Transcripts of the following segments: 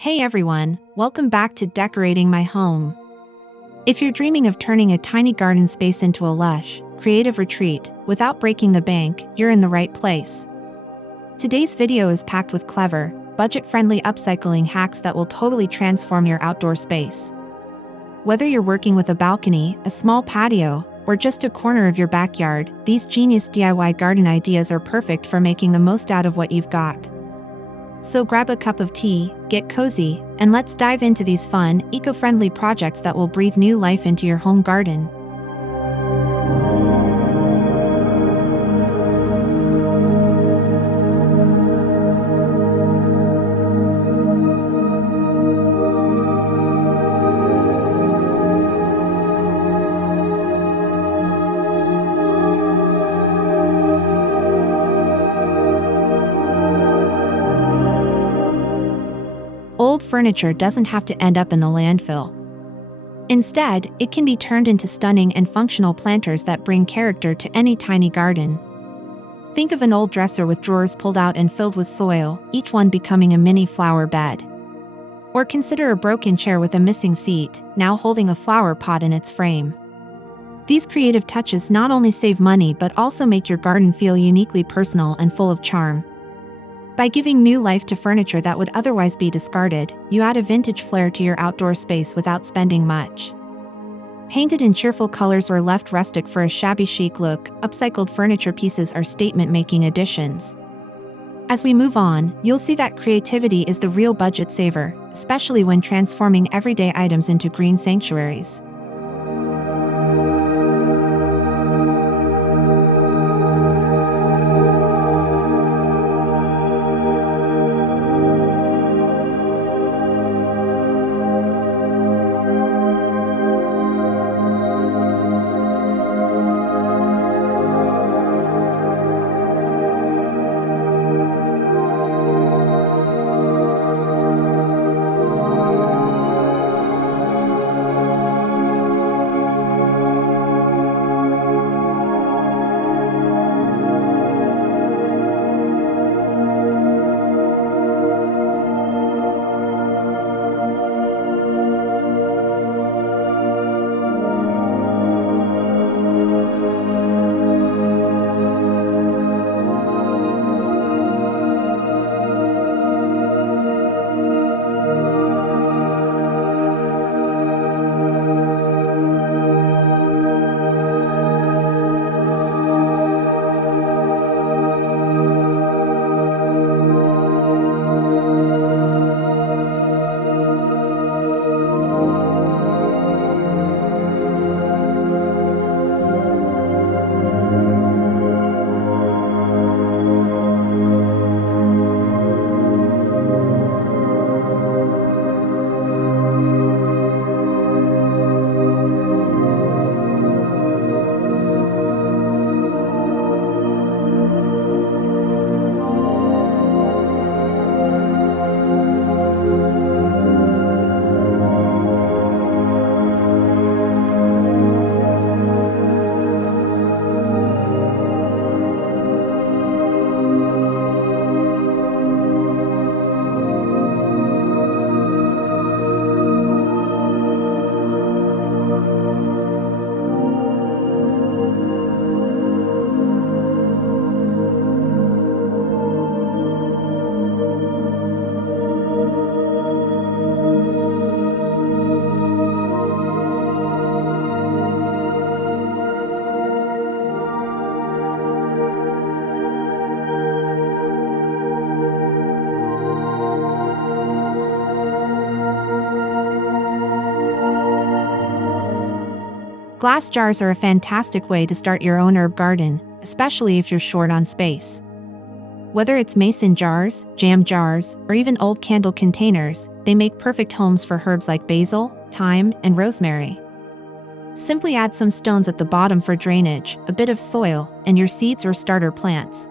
Hey everyone, welcome back to Decorating My Home. If you're dreaming of turning a tiny garden space into a lush, creative retreat without breaking the bank, you're in the right place. Today's video is packed with clever, budget-friendly upcycling hacks that will totally transform your outdoor space. Whether you're working with a balcony, a small patio, or just a corner of your backyard, these genius DIY garden ideas are perfect for making the most out of what you've got. So grab a cup of tea, get cozy, and let's dive into these fun, eco-friendly projects that will breathe new life into your home garden. Old furniture doesn't have to end up in the landfill. Instead, it can be turned into stunning and functional planters that bring character to any tiny garden. Think of an old dresser with drawers pulled out and filled with soil, each one becoming a mini flower bed. Or consider a broken chair with a missing seat, now holding a flower pot in its frame. These creative touches not only save money but also make your garden feel uniquely personal and full of charm. By giving new life to furniture that would otherwise be discarded, you add a vintage flair to your outdoor space without spending much. Painted in cheerful colors or left rustic for a shabby chic look, upcycled furniture pieces are statement-making additions. As we move on, you'll see that creativity is the real budget saver, especially when transforming everyday items into green sanctuaries. Glass jars are a fantastic way to start your own herb garden, especially if you're short on space. Whether it's mason jars, jam jars, or even old candle containers, they make perfect homes for herbs like basil, thyme, and rosemary. Simply add some stones at the bottom for drainage, a bit of soil, and your seeds or starter plants.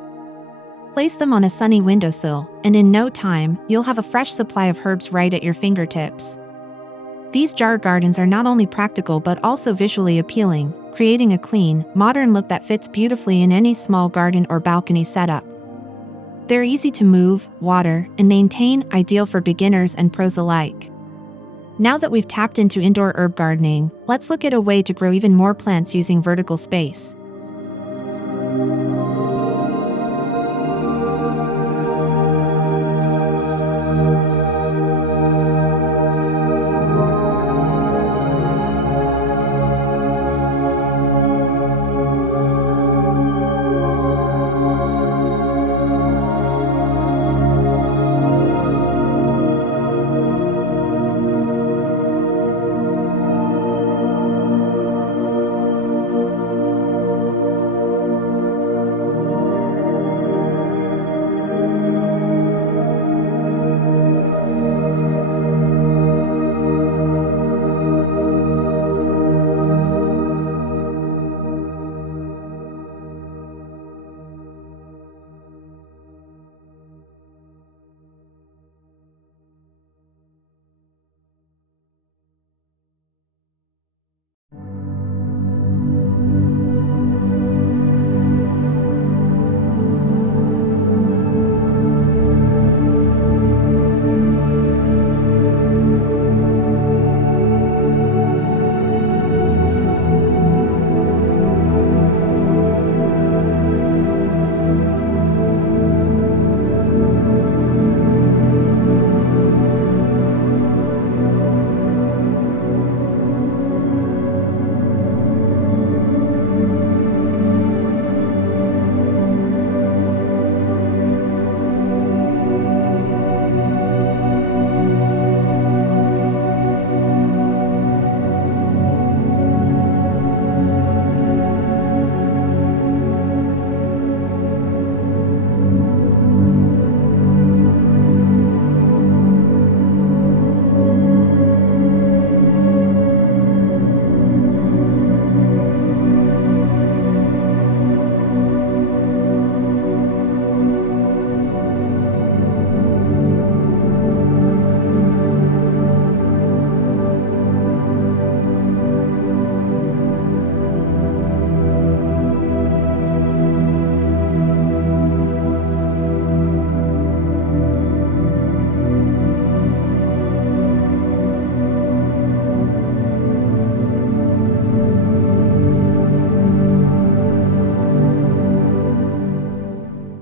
Place them on a sunny windowsill, and in no time, you'll have a fresh supply of herbs right at your fingertips. These jar gardens are not only practical but also visually appealing, creating a clean, modern look that fits beautifully in any small garden or balcony setup. They're easy to move, water, and maintain, ideal for beginners and pros alike. Now that we've tapped into indoor herb gardening, let's look at a way to grow even more plants using vertical space.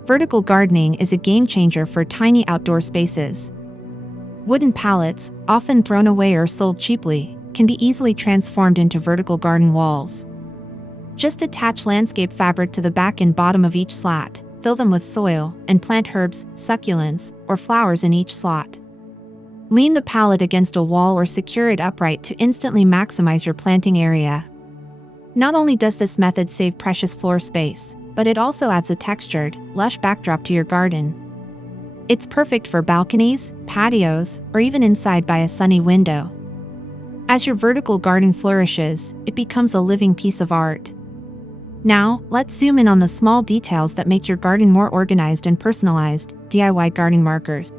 Vertical gardening is a game changer for tiny outdoor spaces. Wooden pallets, often thrown away or sold cheaply, can be easily transformed into vertical garden walls. Just attach landscape fabric to the back and bottom of each slat, fill them with soil, and plant herbs, succulents, or flowers in each slot. Lean the pallet against a wall or secure it upright to instantly maximize your planting area. Not only does this method save precious floor space, but it also adds a textured, lush backdrop to your garden. It's perfect for balconies, patios, or even inside by a sunny window. As your vertical garden flourishes, it becomes a living piece of art. Now, let's zoom in on the small details that make your garden more organized and personalized. DIY garden markers.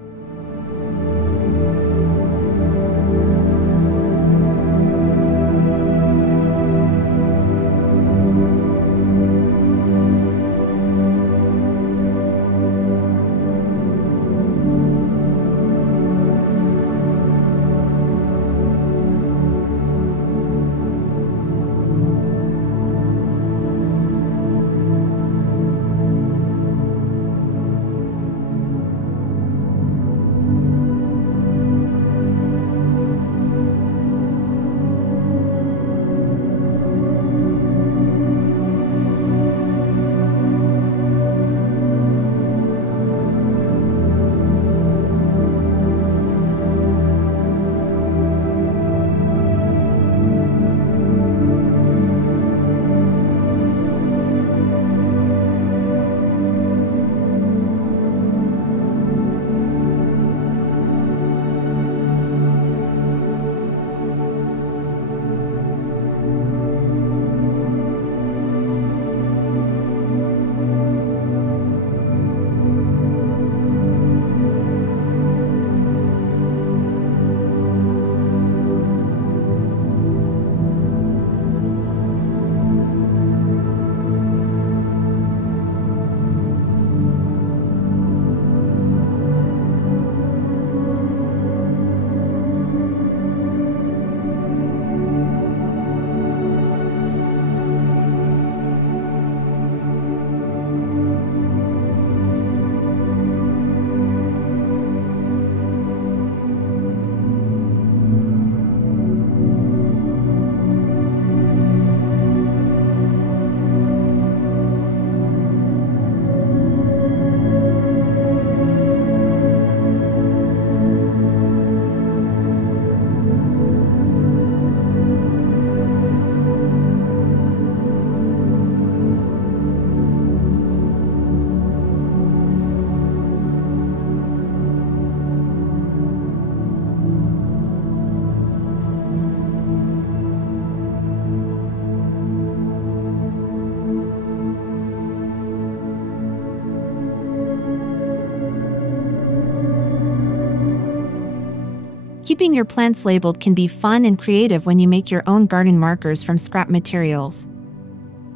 Keeping your plants labeled can be fun and creative when you make your own garden markers from scrap materials.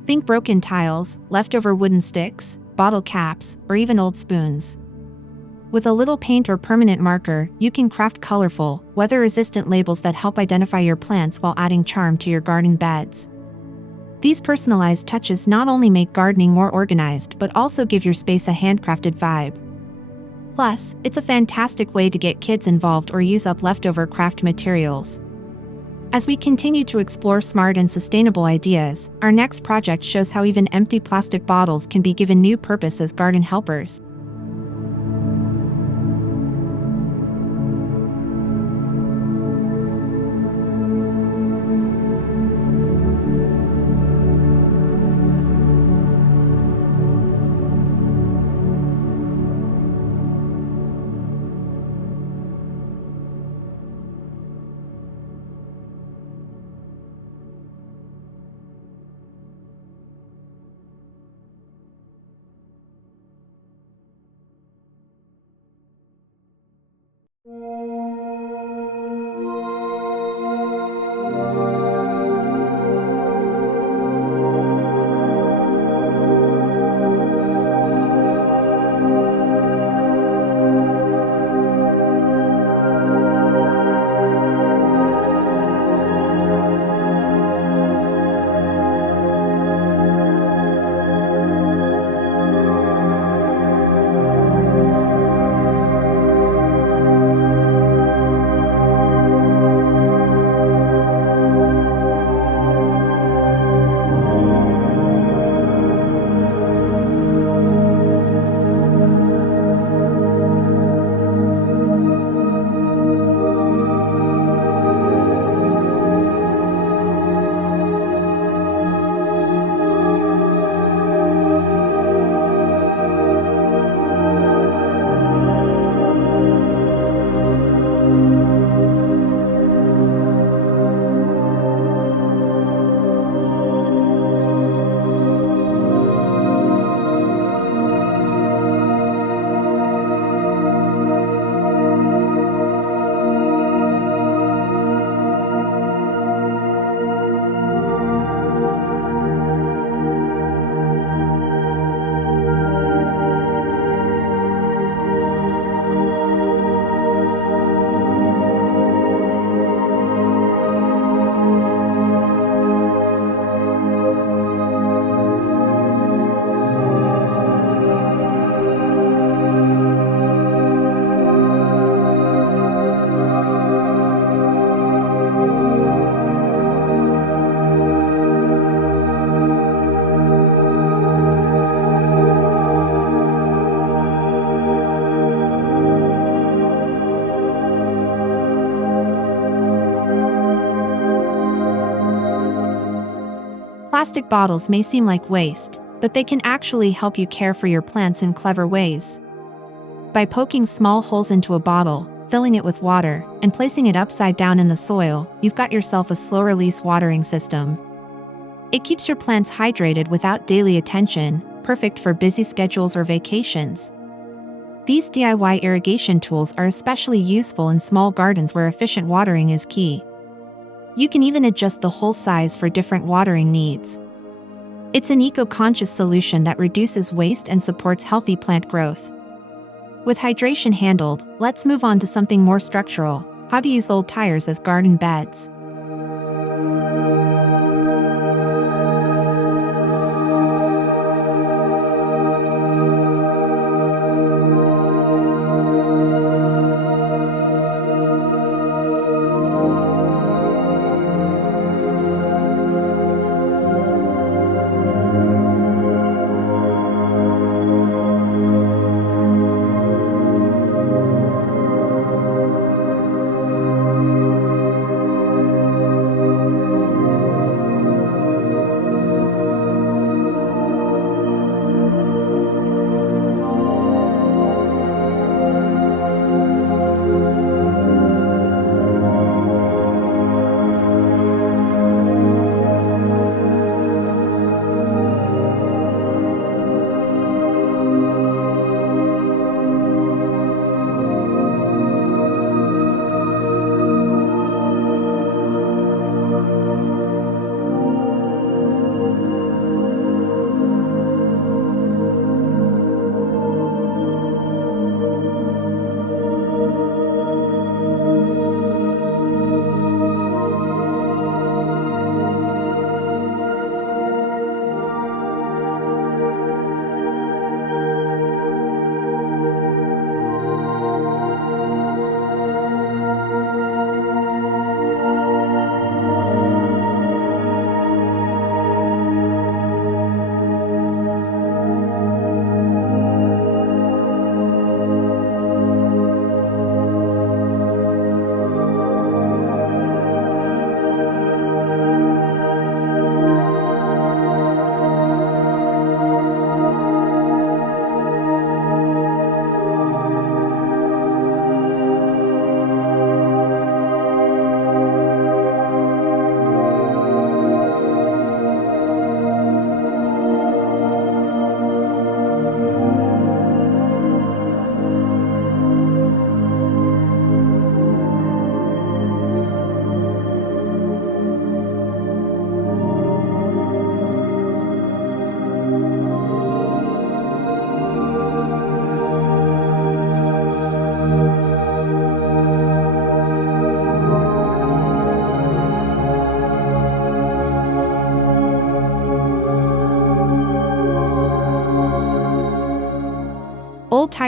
Think broken tiles, leftover wooden sticks, bottle caps, or even old spoons. With a little paint or permanent marker, you can craft colorful, weather-resistant labels that help identify your plants while adding charm to your garden beds. These personalized touches not only make gardening more organized but also give your space a handcrafted vibe. Plus, it's a fantastic way to get kids involved or use up leftover craft materials. As we continue to explore smart and sustainable ideas, our next project shows how even empty plastic bottles can be given new purpose as garden helpers. Plastic bottles may seem like waste, but they can actually help you care for your plants in clever ways. By poking small holes into a bottle, filling it with water, and placing it upside down in the soil, you've got yourself a slow-release watering system. It keeps your plants hydrated without daily attention, perfect for busy schedules or vacations. These DIY irrigation tools are especially useful in small gardens where efficient watering is key. You can even adjust the hole size for different watering needs. It's an eco-conscious solution that reduces waste and supports healthy plant growth. With hydration handled, let's move on to something more structural: how to use old tires as garden beds.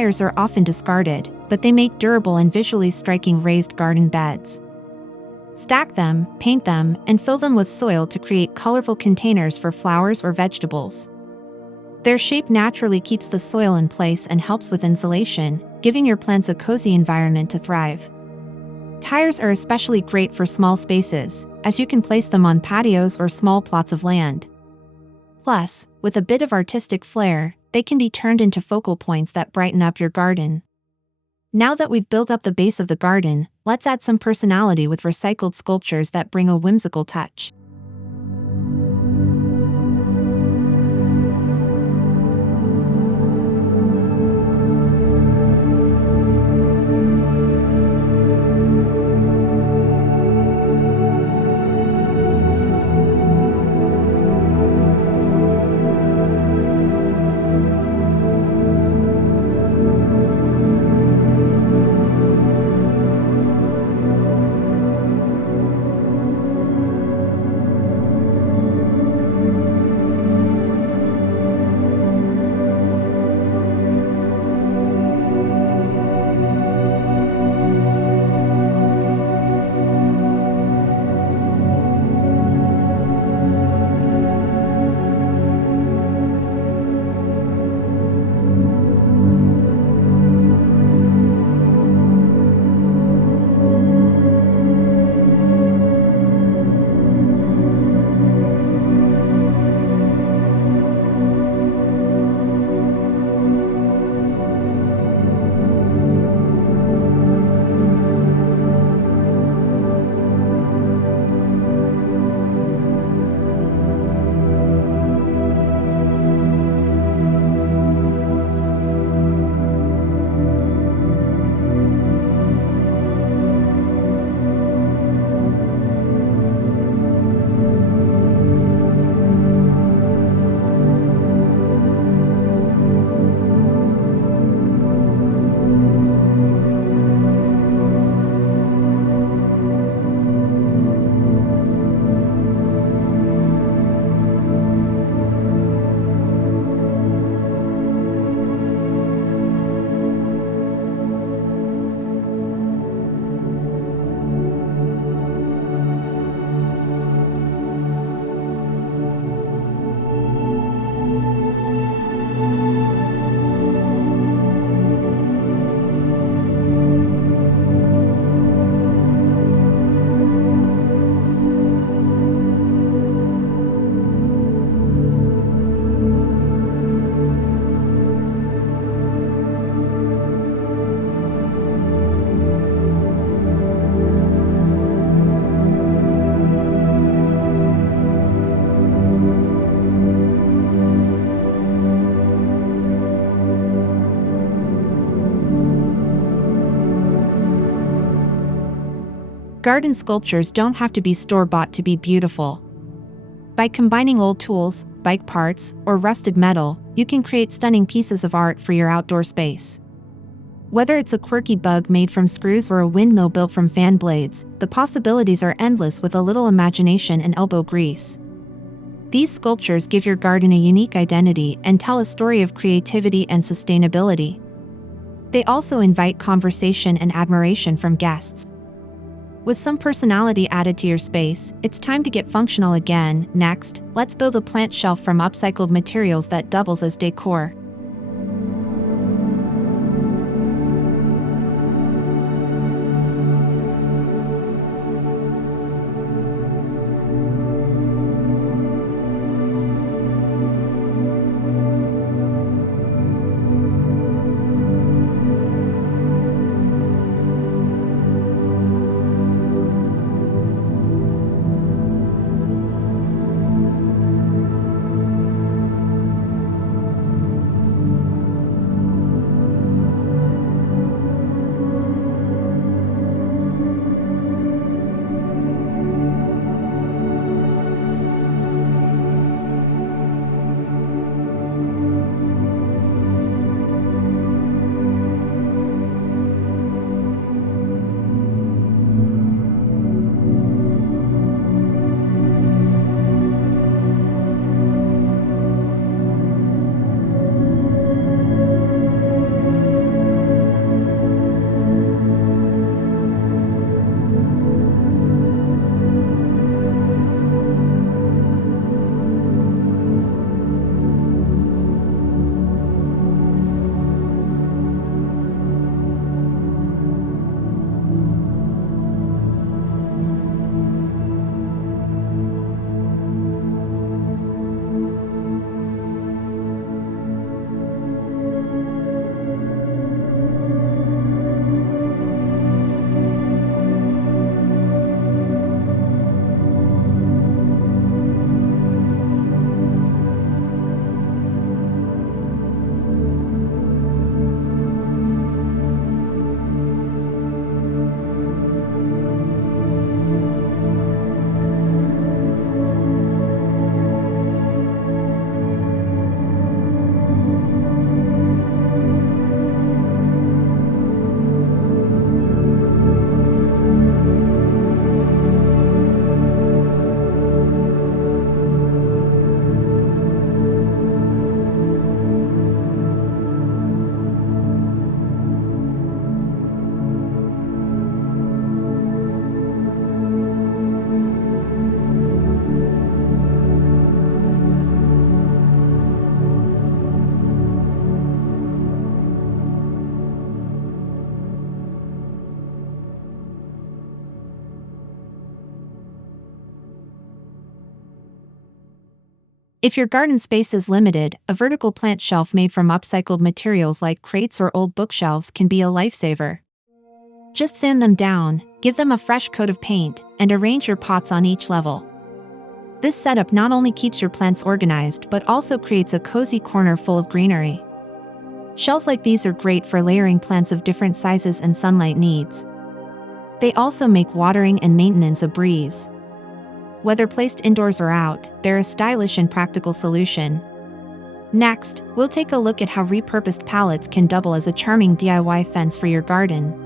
tires are often discarded, but they make durable and visually striking raised garden beds. Stack them, paint them, and fill them with soil to create colorful containers for flowers or vegetables. Their shape naturally keeps the soil in place and helps with insulation, giving your plants a cozy environment to thrive. Tires are especially great for small spaces, as you can place them on patios or small plots of land. Plus, with a bit of artistic flair, they can be turned into focal points that brighten up your garden. Now that we've built up the base of the garden, let's add some personality with recycled sculptures that bring a whimsical touch. Garden sculptures don't have to be store-bought to be beautiful. By combining old tools, bike parts, or rusted metal, you can create stunning pieces of art for your outdoor space. Whether it's a quirky bug made from screws or a windmill built from fan blades, the possibilities are endless with a little imagination and elbow grease. These sculptures give your garden a unique identity and tell a story of creativity and sustainability. They also invite conversation and admiration from guests. With some personality added to your space, it's time to get functional again. Next, let's build a plant shelf from upcycled materials that doubles as decor. If your garden space is limited, a vertical plant shelf made from upcycled materials like crates or old bookshelves can be a lifesaver. Just sand them down, give them a fresh coat of paint, and arrange your pots on each level. This setup not only keeps your plants organized but also creates a cozy corner full of greenery. Shelves like these are great for layering plants of different sizes and sunlight needs. They also make watering and maintenance a breeze. Whether placed indoors or out, they're a stylish and practical solution. Next, we'll take a look at how repurposed pallets can double as a charming DIY fence for your garden.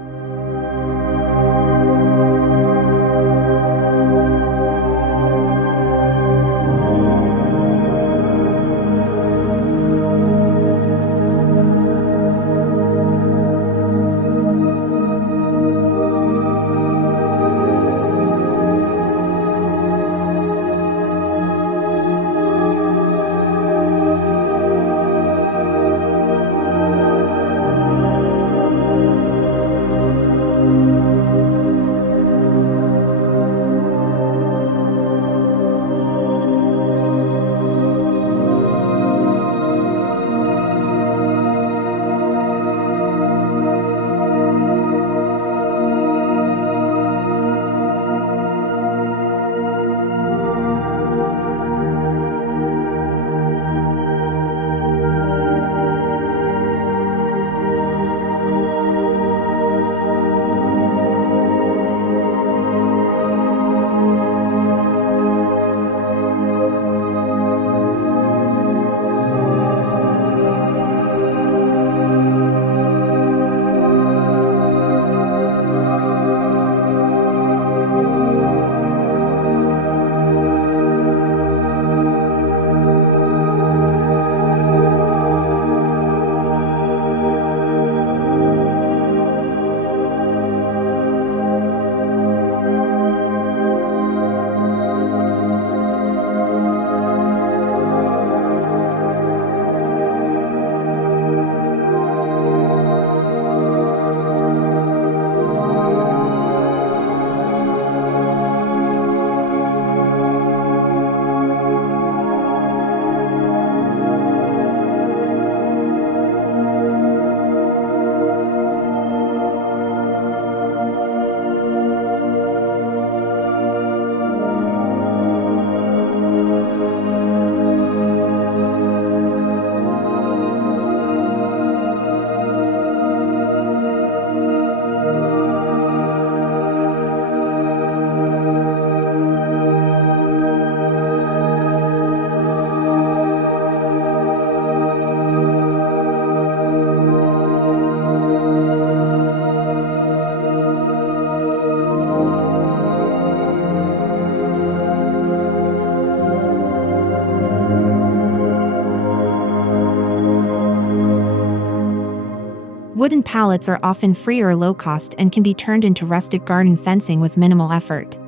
Wooden pallets are often free or low cost and can be turned into rustic garden fencing with minimal effort.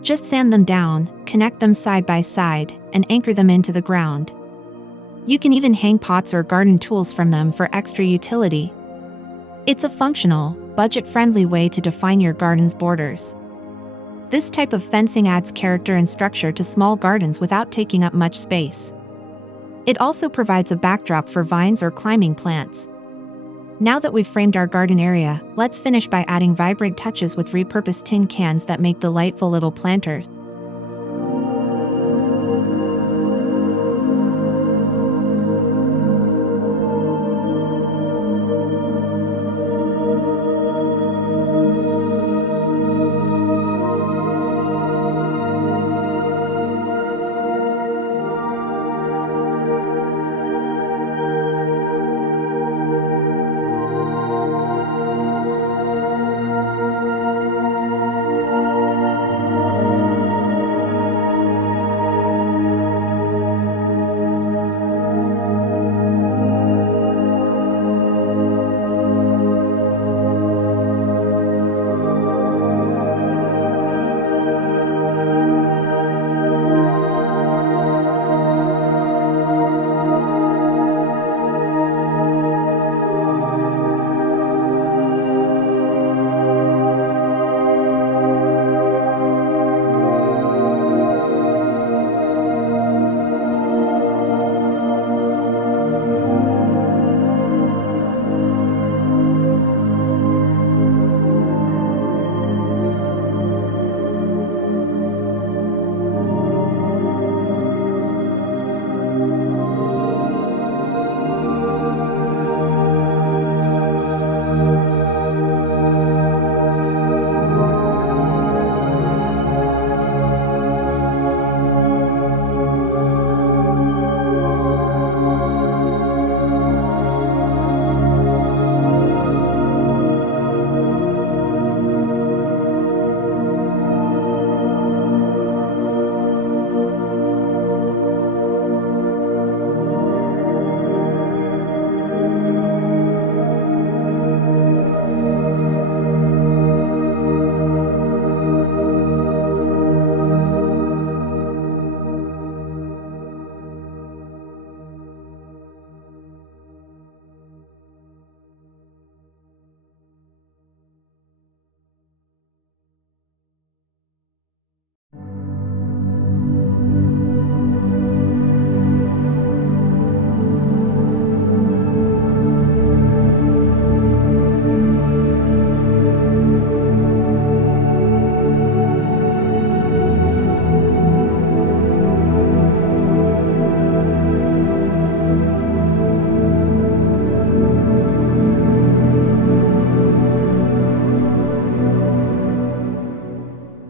Just sand them down, connect them side by side, and anchor them into the ground. You can even hang pots or garden tools from them for extra utility. It's a functional, budget-friendly way to define your garden's borders. This type of fencing adds character and structure to small gardens without taking up much space. It also provides a backdrop for vines or climbing plants. Now that we've framed our garden area, let's finish by adding vibrant touches with repurposed tin cans that make delightful little planters.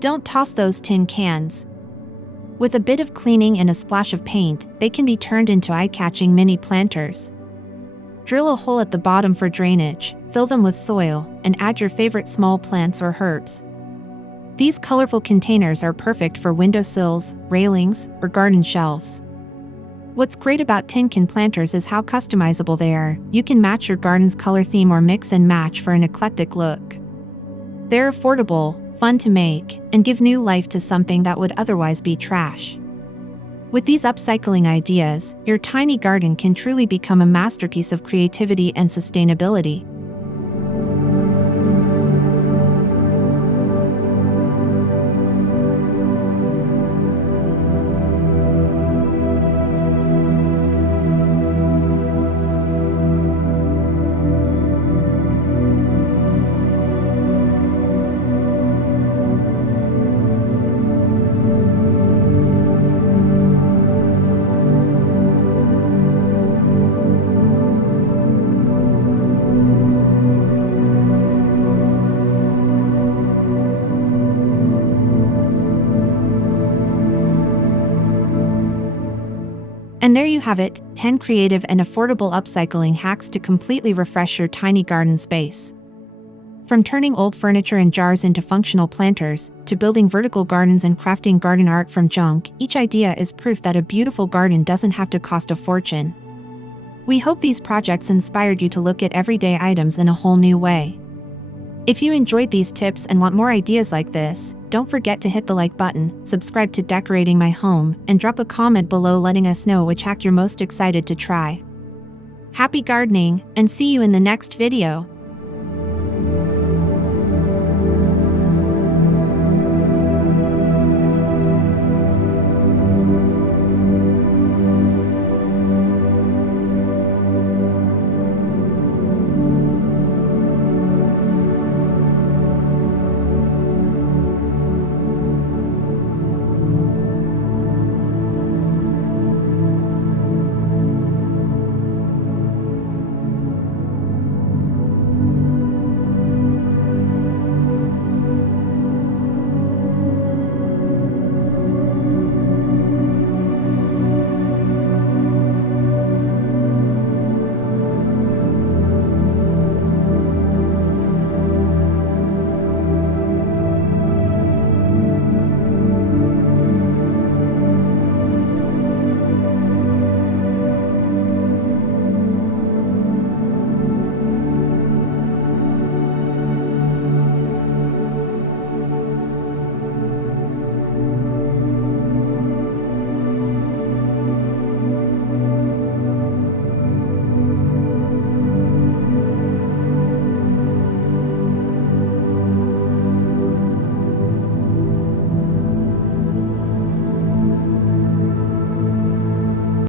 Don't toss those tin cans. With a bit of cleaning and a splash of paint, they can be turned into eye-catching mini planters. Drill a hole at the bottom for drainage, fill them with soil, and add your favorite small plants or herbs. These colorful containers are perfect for windowsills, railings, or garden shelves. What's great about tin can planters is how customizable they are. You can match your garden's color theme or mix and match for an eclectic look. They're affordable, fun to make, and give new life to something that would otherwise be trash. With these upcycling ideas, your tiny garden can truly become a masterpiece of creativity and sustainability. And there you have it, 10 creative and affordable upcycling hacks to completely refresh your tiny garden space. From turning old furniture and jars into functional planters, to building vertical gardens and crafting garden art from junk, each idea is proof that a beautiful garden doesn't have to cost a fortune. We hope these projects inspired you to look at everyday items in a whole new way. If you enjoyed these tips and want more ideas like this, don't forget to hit the like button, subscribe to Decorating My Home, and drop a comment below letting us know which hack you're most excited to try. Happy gardening, and see you in the next video!